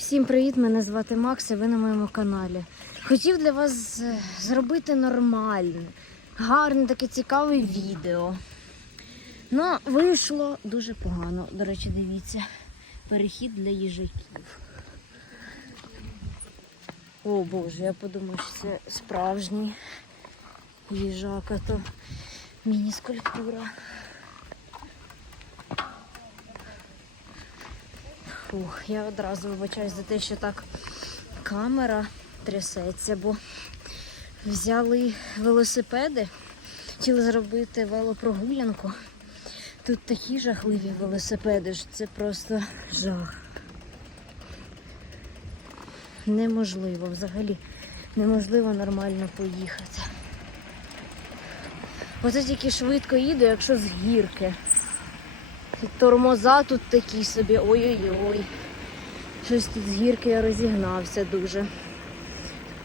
Всім привіт! Мене звати Макс і ви на моєму каналі. Хотів для вас е, зробити нормальне, гарне, таке цікаве відео. Ну, вийшло дуже погано. До речі, дивіться. Перехід для їжаків. О Боже, я подумав, що це справжній їжак, а то міні-скульптура. Фух, я одразу вибачаюсь за те, що так камера трясеться, бо взяли велосипеди, хотіли зробити велопрогулянку. Тут такі жахливі велосипеди, що це просто жах. Неможливо взагалі. Неможливо нормально поїхати. Оце тільки швидко їду, якщо з гірки. Тормоза тут такі собі, ой-ой-ой. Щось тут з гірки я розігнався дуже.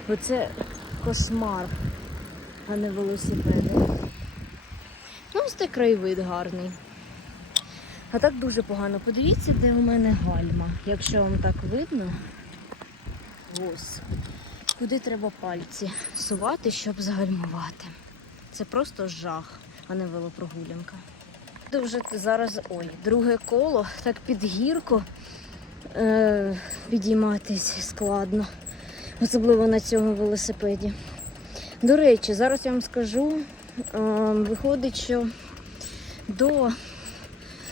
Оце кошмар, а не велосипеди. Ну, ось цей краєвид гарний. А так дуже погано. Подивіться, де у мене гальма. Якщо вам так видно. Ось. Куди треба пальці сувати, щоб загальмувати. Це просто жах, а не велопрогулянка. Дуже зараз ой, друге коло, так під гірку е, підійматись складно, особливо на цьому велосипеді. До речі, зараз я вам скажу, е, виходить, що до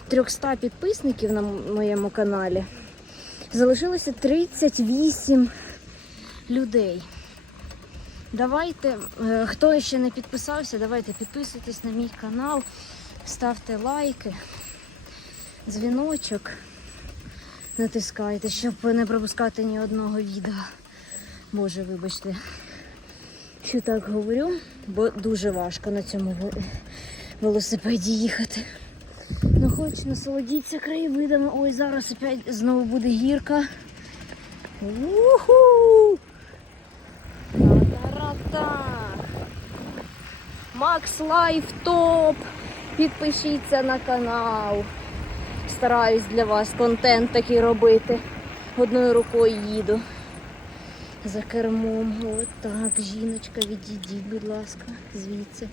300 підписників на моєму каналі залишилося 38 людей. Давайте, е, хто ще не підписався, давайте підписуйтесь на мій канал, ставте лайки, дзвіночок натискайте, щоб не пропускати ні одного відео. Боже, вибачте, що так говорю, бо дуже важко на цьому велосипеді їхати. Ну хоч насолодіться краєвидами. Ой, зараз опять знову буде гірка. Уху! Макс Лайф Топ! Підпишіться на канал. Стараюсь для вас контент такий робити. Одною рукою їду. За кермом. От так, жіночка, відійдіть, будь ласка, звідси.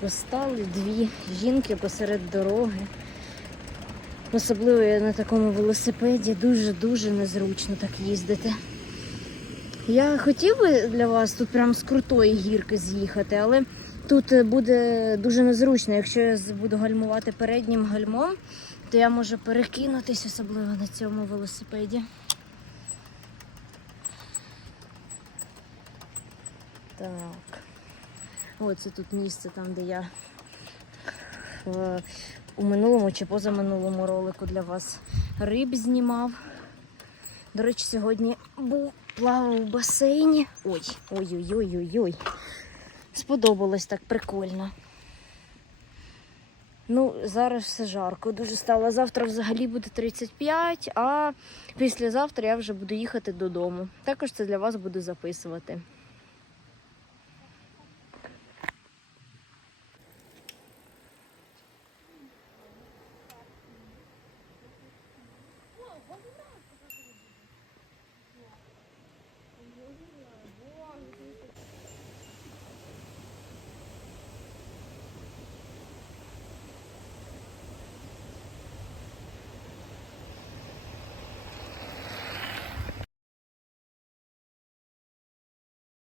Постали дві жінки посеред дороги. Особливо на такому велосипеді дуже-дуже незручно так їздити. Я хотів би для вас тут прям з крутої гірки з'їхати, але тут е, буде дуже незручно. Якщо я буду гальмувати переднім гальмом, то я можу перекинутись, особливо на цьому велосипеді. Так. Оце тут місце там, де я е, у минулому чи позаминулому ролику для вас риб знімав. До речі, сьогодні був плавав в басейні. Ой, ой-ой-ой-ой-ой. Сподобалось так прикольно. Ну, зараз все жарко, дуже стало. Завтра взагалі буде 35, а післязавтра я вже буду їхати додому. Також це для вас буду записувати.